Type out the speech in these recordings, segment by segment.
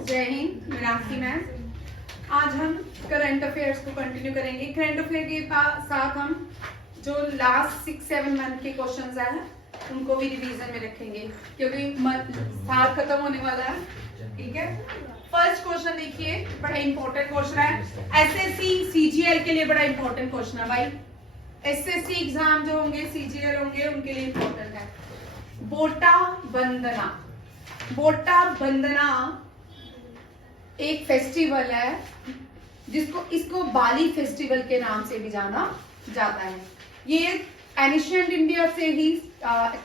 जय हिंद, मीनाक्षी मैम। आज हम करंट अफेयर्स को कंटिन्यू करेंगे। करंट अफेयर के साथ हम जो लास्ट 6-7 मंथ के क्वेश्चंस आए हैं उनको भी रिवीजन में रखेंगे क्योंकि साल खत्म होने वाला है। ठीक है, फर्स्ट क्वेश्चन देखिए, बड़ा इंपॉर्टेंट क्वेश्चन है। एसएससी सीजीएल के लिए बड़ा इंपॉर्टेंट क्वेश्चन है भाई। एसएससी एग्जाम जो होंगे, सीजीएल होंगे, उनके लिए इंपॉर्टेंट है। बोटा बंदना, बोटा बंदना एक फेस्टिवल है जिसको इसको बाली फेस्टिवल के नाम से भी जाना जाता है। ये एनिशियंट इंडिया से ही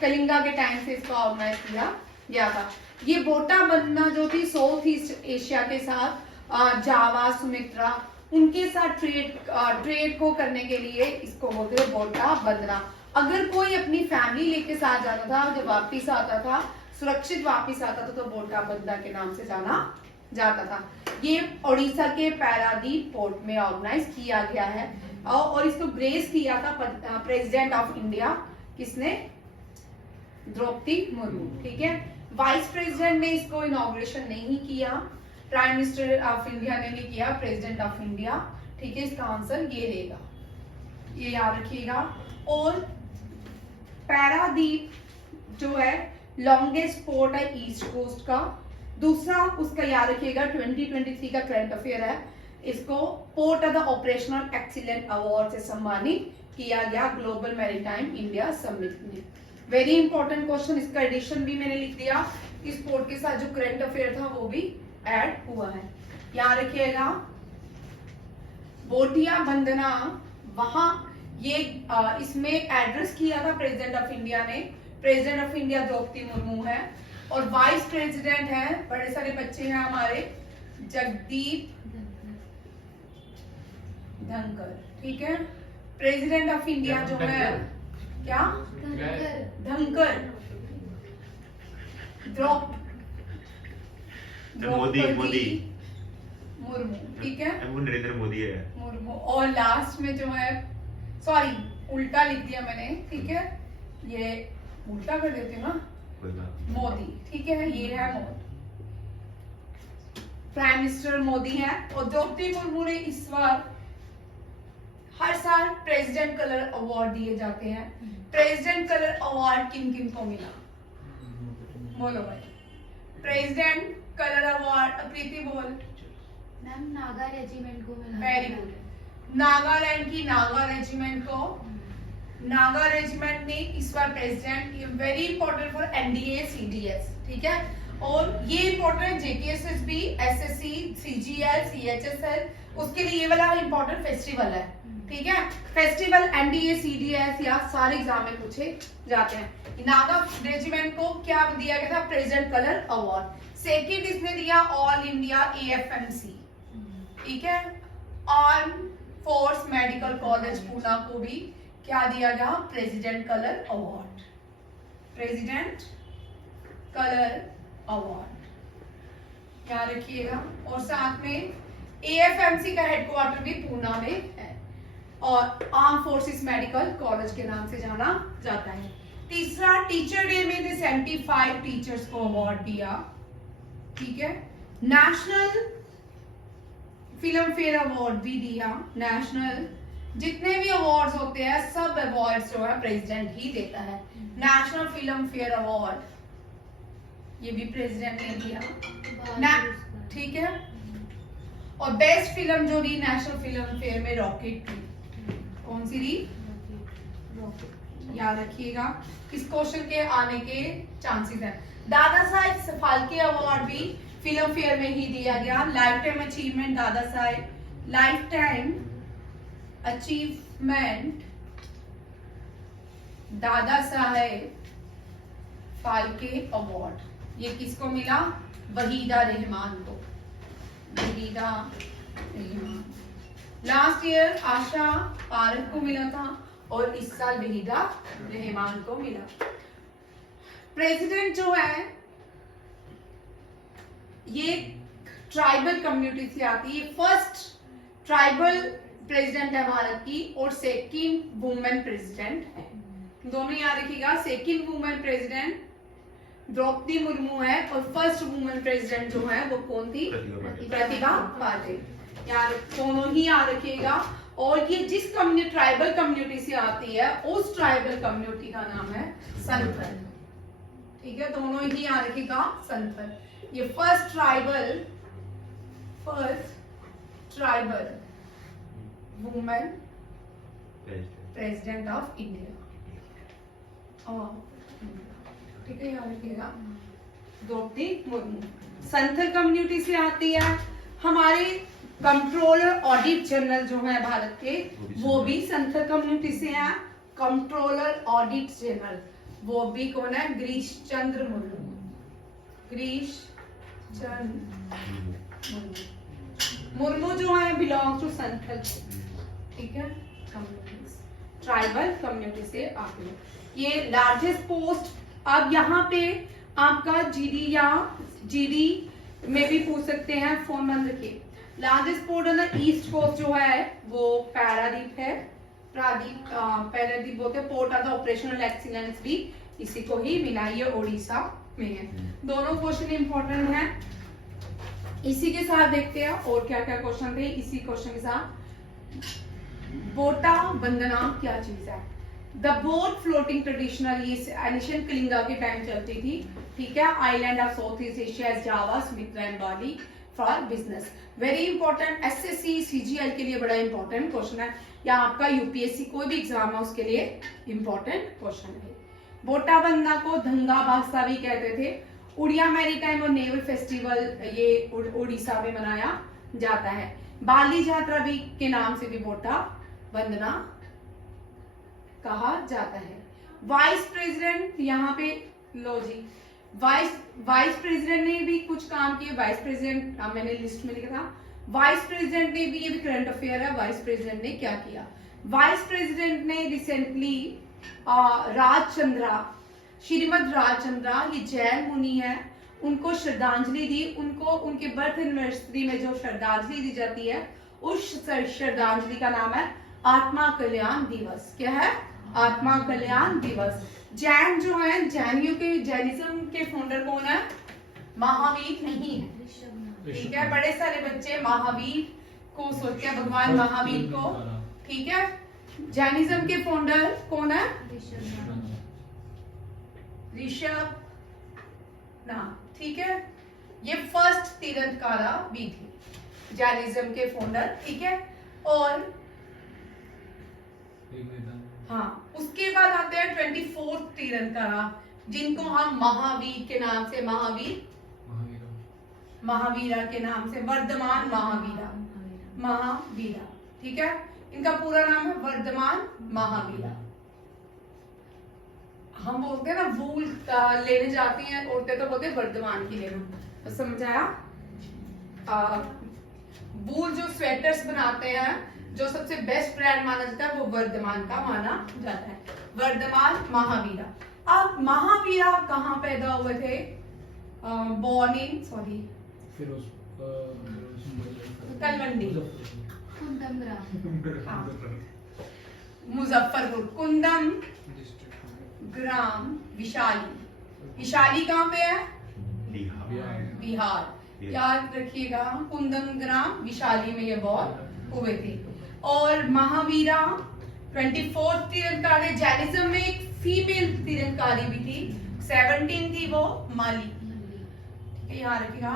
कलिंगा के टाइम से इसको ऑर्गेनाइज किया गया था। ये बोटा बंदना जो थी साउथ ईस्ट एशिया के साथ जावा, सुमित्रा, उनके साथ ट्रेड को करने के लिए इसको बोलते हैं बोटा बंदना। अगर कोई अपनी फैमिली लेके साथ जाता था, जब वापिस आता था, सुरक्षित वापिस आता था, तो बोटा बंदना के नाम से जाना जाता था। ये उड़ीसा के पारादीप पोर्ट में ऑर्गेनाइज किया गया है और इसको ग्रेस किया था प्रेसिडेंट ऑफ इंडिया, किसने? द्रौपदी मुर्मू। ठीक है, वाइस प्रेसिडेंट ने इसको इनॉग्रेशन नहीं किया, प्राइम मिनिस्टर ऑफ इंडिया ने नहीं किया, प्रेसिडेंट ऑफ इंडिया। ठीक है, इसका आंसर ये रहेगा, ये याद रखिएगा। और पारादीप जो है लॉन्गेस्ट पोर्ट है ईस्ट कोस्ट का। दूसरा उसका याद रखिएगा 2023 का करंट अफेयर है, इसको port of the operational excellent award से सम्मानित किया गया ग्लोबल मैरीटाइम इंडिया समिट में। वेरी इंपॉर्टेंट क्वेश्चन, इसका एडिशन भी मैंने लिख दिया। इस पोर्ट के साथ जो करंट अफेयर था वो भी ऐड हुआ है, याद रखिएगा। बोटिया बंदना वहां ये इसमें एड्रेस किया था प्रेसिडेंट ऑफ इंडिया ने। President of India Droupadi Murmu है और वाइस प्रेसिडेंट है, बड़े सारे बच्चे हैं हमारे, जगदीप धनकर। ठीक है, प्रेसिडेंट ऑफ इंडिया जो है क्या? धनकर, द्रौपदी मुर्मू। ठीक है, नरेंद्र मोदी है मुर्मू। और लास्ट में जो है, सॉरी उल्टा लिख दिया मैंने। ठीक है, ये उल्टा कर देती हूँ ना, मोदी। ठीक है, ये है मोदी, प्राइम मिनिस्टर मोदी है। और द्रौपदी मुर्मू ने इस बार, हर साल प्रेसिडेंट कलर अवार्ड दिए जाते हैं। प्रेसिडेंट कलर अवार्ड किन किन को मिला? बोलो भाई, प्रेसिडेंट कलर अवार्ड। प्रीति बोल। मैम नागा रेजिमेंट को मिला। वेरी गुड, नागालैंड की नागा रेजिमेंट को, नागा रेजिमेंट ने इस बार प्रेसिडेंट। ये very important for NDA CDS. ठीक है, और ये important JKSSB, SSC, CGL, CHSL, उसके लिए ये वाला इंपॉर्टेंट फेस्टिवल है। ठीक है, फेस्टिवल एनडीए सीडीएस या सारे एग्जाम में पूछे जाते हैं। नागा रेजिमेंट को क्या दिया गया था? President colour award. सेकेंड इसने दिया ऑल इंडिया एएफएमसी। ठीक है, arm force medical college Poona को भी क्या दिया गया? President colour award, president colour award, याद रखिएगा। और साथ में एएफएमसी का हेडक्वार्टर भी पूना में है और आर्म फोर्सेस मेडिकल कॉलेज के नाम से जाना जाता है। तीसरा, टीचर डे में 75 टीचर्स को अवार्ड दिया। ठीक है, नेशनल फिल्म फेयर अवार्ड भी दिया। नेशनल जितने भी अवार्ड्स होते हैं, सब अवार्ड्स जो है प्रेसिडेंट ही देता है। नेशनल फिल्म फेयर अवार्ड ये भी प्रेसिडेंट ने दिया। ठीक है, और बेस्ट फिल्म जो दी नेशनल फिल्म फेयर में रॉकेट थी। कौन सी दी? रॉकेट, याद रखिएगा। इस क्वेश्चन के आने के चांसेस हैं। दादा साहेब फाल्के अवार्ड भी फिल्म फेयर में ही दिया गया। Life time achievement Dada Saheb, life time achievement Dada Saheb Phalke award, ये किसको मिला? वहीदा रहमान को, वहीदा रहमान। लास्ट ईयर आशा पारख को मिला था और इस साल वहीदा रहमान को मिला। प्रेसिडेंट जो है ये ट्राइबल कम्युनिटी से आती है। फर्स्ट ट्राइबल प्रेसिडेंट है भारत की और सेकंड वुमेन प्रेसिडेंट है। दोनों याद रखिएगा, second women president Droupadi Murmu है और फर्स्ट वुमेन प्रेसिडेंट जो है वो कौन थी? प्रतिभा पाटिल। यार दोनों ही याद रखिएगा। और ये जिस कम्युनिटी ट्राइबल कम्युनिटी से आती है उस ट्राइबल कम्युनिटी का नाम है संथल। ठीक है, दोनों ही याद रखिएगा संथल। ये first tribal women president of India. ठीक है, याद रखिएगा द्रौपदी मुर्मू। संथल कम्युनिटी से आती है। हमारे कंट्रोलर ऑडिट जनरल जो है भारत के वो भी संथल कम्युनिटी से है। कंट्रोलर ऑडिट जनरल वो भी कौन है? गिरीश चंद्र मुर्मू। गिरीश चंद्र मुर्मू जो है बिलोंग टू संथल। ठीक है, ट्राइबल कम्युनिटी से आते हैं। ये लार्जेस्ट पोस्ट, अब यहाँ पे आपका जीडी या जीडी में भी पूछ सकते हैं, फोन बंद रखिए। Largest port on the east coast जो है वो पारादीप है। पारादीप बोलते हैं। Port of the operational excellence भी इसी को ही मिला, ये ओडिशा में है। दोनों क्वेश्चन इंपॉर्टेंट हैं। इसी के साथ देखते हैं और क्या क्या क्वेश्चन थे। इसी क्वेश्चन के साथ बोटा वंदना क्या चीज है? द बोट फ्लोटिंग ट्रेडिशनल, ये एनिशियन कलिंगा के टाइम चलती थी। ठीक है, island of south east Asia, Java, Sumitra and Bali for business. Very important, SSC CGL के लिए बड़ा इंपॉर्टेंट क्वेश्चन है, या आपका यूपीएससी कोई भी एग्जाम है उसके लिए इंपॉर्टेंट क्वेश्चन है। बोटा वंदना को धंगा भाषा भी कहते थे। उड़िया मैरीटाइम और नेवल फेस्टिवल ये उड़ीसा में मनाया जाता है। बाली यात्रा भी के नाम से भी बोटा वंदना कहा जाता है। वाइस प्रेसिडेंट, यहाँ पे लो जी, वाइस प्रेसिडेंट ने भी कुछ काम किए। वाइस प्रेसिडेंट मैंने लिस्ट में लिखा था। वाइस प्रेसिडेंट ने भी, ये भी करंट अफेयर है, वाइस प्रेसिडेंट ने क्या किया? वाइस प्रेसिडेंट ने रिसेंटली राजचंद्रा, श्रीमद राजचंद्रा, ये जैन मुनि है, उनको श्रद्धांजलि दी। उनको उनके बर्थ एनिवर्सरी में जो श्रद्धांजलि दी जाती है उस श्रद्धांजलि का नाम है आत्मा कल्याण दिवस। क्या है? आत्मा कल्याण दिवस। जैन जो है, जैनिज्म के फाउंडर कौन है? महावीर नहीं है। ठीक है, बड़े सारे बच्चे महावीर को सोचते हैं, भगवान महावीर को। ठीक है, जैनिज्म के फाउंडर कौन है? ऋषभ ना। ठीक है, ये फर्स्ट तीर्थंकारा भी थी जैनिज्म के फाउंडर। ठीक है, और हाँ, उसके बाद आते हैं 24 तीर्थंकारा, जिनको हम महावीर के नाम से, महावीरा के नाम से, वर्धमान महावीरा। ठीक है, इनका पूरा नाम है वर्धमान महावीरा। हम बोलते हैं ना वूल लेने जाती हैं औरतें, तो बोलते हैं वर्धमान की लेना, तो समझ आया? वूल जो स्वेटर्स बनाते हैं, जो सबसे बेस्ट ब्रांड माना जाता है वो वर्धमान का माना जाता है। वर्धमान महावीरा। अब महावीरा कहाँ पैदा हुए थे? बॉर्न इन कलवंडी, मुजफ्फरपुर, कुंदम ग्राम, विशाली कहाँ पे है? बिहार। याद रखिएगा, कुंदम ग्राम विशाली में ये बॉर्न हुए थे। और महावीरा 24 तीर्थंकारी। जैनिज्म में एक फीमेल तीर्थंकारी भी थी, 17 थी वो माली। ठीक है, यहाँ रखिएगा।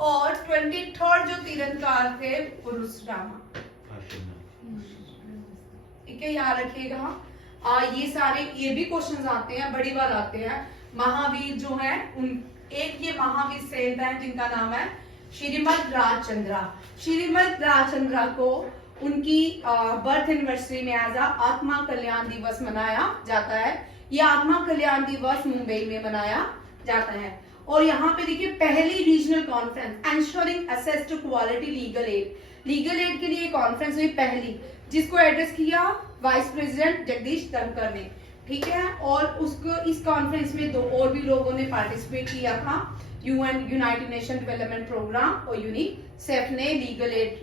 और 23rd जो तीर्थंकार थे पुरुषरामा। ठीक है, यहाँ रखिएगा। ये सारे ये भी क्वेश्चंस आते हैं, बड़ी बार आते हैं। महावीर जो है एक ये महावीर सेंट है जिनका नाम है श्रीमद राजचंद्रा। श्रीमद राजचंद्रा को उनकी बर्थ एनिवर्सरी में एज आत्मा कल्याण दिवस मनाया जाता है। ये आत्मा कल्याण दिवस मुंबई में मनाया जाता है। और यहाँ पे देखिए, पहली regional conference ensuring access to quality legal aid के लिए कॉन्फ्रेंस हुई पहली, जिसको एड्रेस किया वाइस प्रेसिडेंट जगदीश धनखड़ ने। ठीक है, और उसको इस कॉन्फ्रेंस में 2 और भी लोगों ने पार्टिसिपेट किया था, यूनाइटेड नेशन डेवलपमेंट प्रोग्राम और यूनिसेफ ने लीगल एड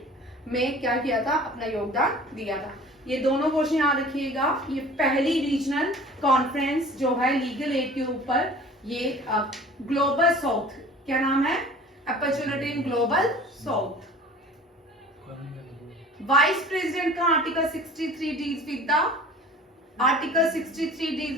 में क्या किया था? अपना योगदान दिया था। ये दोनों क्वेश्चन याद रखिएगा। ये पहली रीजनल कॉन्फ्रेंस जो है लीगल एड के ऊपर ये ग्लोबल साउथ, क्या नाम है? Opportunity in global south. Vice president का article 63 deals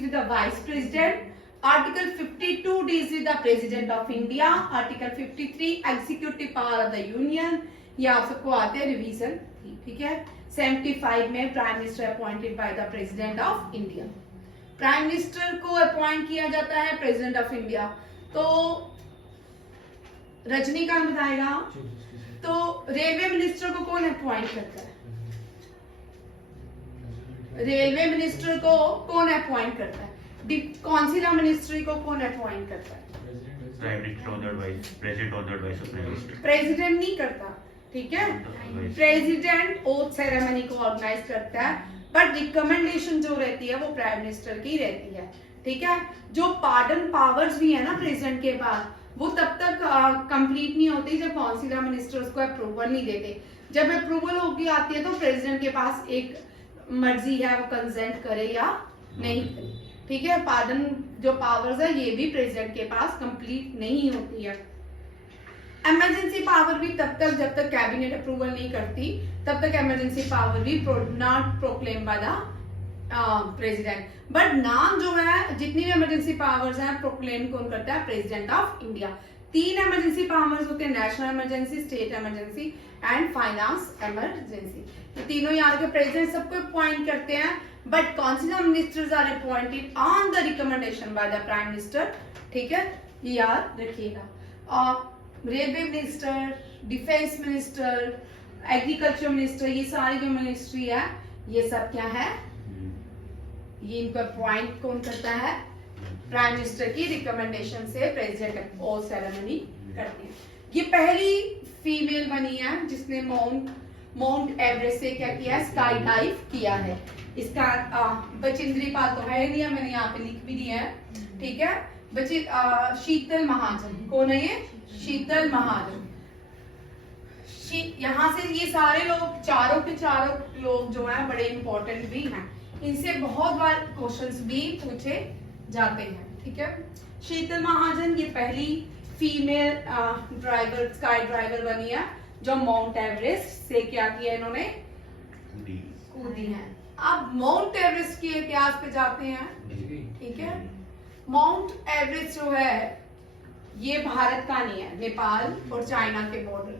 with the vice president. Article 52 deals with the president of India. Article 53 executive power of the union. ये आप सबको आते हैं रिवीजन, ठीक है। 75 में prime minister appointed by the president of India. Prime minister को अपॉइंट किया जाता है प्रेसिडेंट ऑफ इंडिया। तो रजनीकांत बताएगा, तो रेलवे मिनिस्टर को कौन अपॉइंट करता है? रेलवे मिनिस्टर को कौन अपॉइंट करता है? कौंसिल मिनिस्ट्री को कौन अपॉइंट करता है? Prime minister ordered by president, ordered by prime minister. President नहीं करता, ठीक है। प्रेसिडेंट ओथ सेरेमनी को ऑर्गेनाइज करता है, बट रिकमेंडेशन जो रहती है वो प्राइम मिनिस्टर की रहती है, ठीक है। जो पार्डन पावर्स भी है ना प्रेसिडेंट के पास, वो तब तक कंप्लीट नहीं होती जब काउंसिल मिनिस्टर्स को अप्रूवल नहीं देते। जब अप्रूवल होगी आती है तो प्रेसिडेंट के पास एक मर्जी है, वो कंसेंट करे या नहीं करे, ठीक है। पार्डन जो पावर्स है ये भी प्रेसिडेंट के पास कंप्लीट नहीं होती है। इमरजेंसी पावर भी तब तक जब तक कैबिनेट अप्रूवल नहीं करती तब तक इमरजेंसी पावर भी not proclaim by the president. But नाम जो है, जितनी भी इमरजेंसी पावर्स हैं प्रोक्लेम कौन करता है? President of India. 3 emergency powers होते हैं, national emergency, state emergency and finance emergency. ये तीनों यहाँ के प्रेसिडेंट सबको अपॉइंट करते हैं, but council ministers are appointed on the recommendation by the prime minister, ठीक है। ये याद रखिएगा। Railway minister, defence minister, agriculture minister, ये सारी जो मिनिस्ट्री है ये सब क्या है? ये इनको अपॉइंट कौन करता है? प्राइम मिनिस्टर की रिकमेंडेशन से प्रेसिडेंट ओथ सेरेमनी करती है। ये पहली फीमेल बनी है जिसने माउंट एवरेस्ट से क्या किया है? स्काई डाइव किया है। इसका बचिंद्री पाल तो है नहीं, मैंने यहाँ पे लिख भी दिया है, ठीक है। शीतल महाजन, कौन है ये? शीतल महाजन। यहाँ से ये सारे लोग, चारों के चारों लोग जो हैं बड़े इंपॉर्टेंट भी हैं, इनसे बहुत बार क्वेश्चंस भी पूछे जाते हैं, ठीक है। शीतल महाजन ये पहली फीमेल ड्राइवर, स्काई ड्राइवर बनी है जो माउंट एवरेस्ट से क्या किया इन्होंने? कूदी है। अब माउंट एवरेस्ट के इतिहास पे जाते हैं, ठीक है। माउंट एवरेस्ट जो है ये भारत का नहीं है, नेपाल और चाइना के बॉर्डर,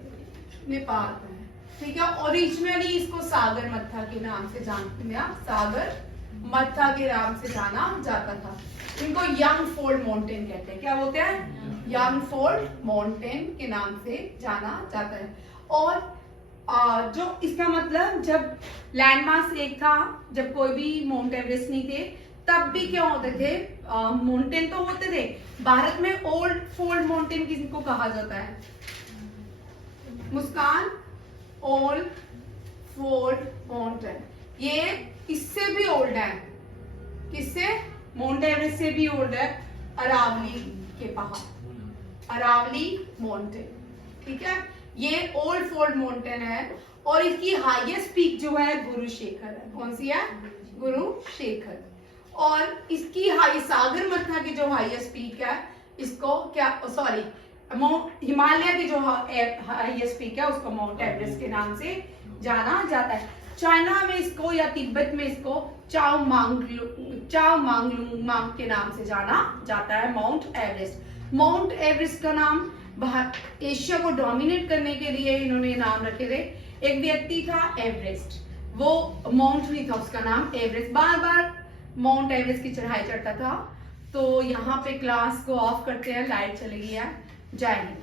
नेपाल का है, ठीक है। ओरिजिनली इसको सागर मत्था के नाम से जानते हैं, सागर मत्था के नाम से जाना जाता था। इनको यंग फोल्ड माउंटेन कहते हैं। क्या बोलते हैं? यंग फोल्ड माउंटेन के नाम से जाना जाता है। और जो इसका मतलब जब लैंडमार्क एक था, जब कोई भी माउंट एवरेस्ट नहीं थे, तब भी क्या होते थे? माउंटेन तो होते थे। भारत में ओल्ड फोल्ड माउंटेन किसको कहा जाता है? मुस्कान, ओल्ड फोल्ड माउंटेन। ये इससे भी ओल्ड है, किससे? माउंट एवरेस्ट से भी ओल्ड है, अरावली के पहाड़, अरावली माउंटेन, ठीक है। ये ओल्ड फोल्ड माउंटेन है और इसकी हाईएस्ट पीक जो है गुरु शेखर है। कौन सी है? गुरु शेखर। और इसकी सागर मत्था की जो हाईएस्ट पीक है, इसको क्या, सॉरी, हिमालय की जो हाईएस्ट पीक है उसको माउंट एवरेस्ट के नाम से जाना जाता है। चाइना में इसको या तिब्बत में इसको चाओ मांगलुंग के नाम से जाना जाता है, माउंट एवरेस्ट। माउंट एवरेस्ट का नाम एशिया को डोमिनेट करने के लिए इन्होंने नाम रखे थे। एक व्यक्ति था एवरेस्ट, वो माउंट नहीं था, उसका नाम एवरेस्ट, बार बार माउंट एवरेस्ट की चढ़ाई चढ़ता था। तो यहाँ पे क्लास को ऑफ करते हैं, लाइट चली गई है। जय हिंद।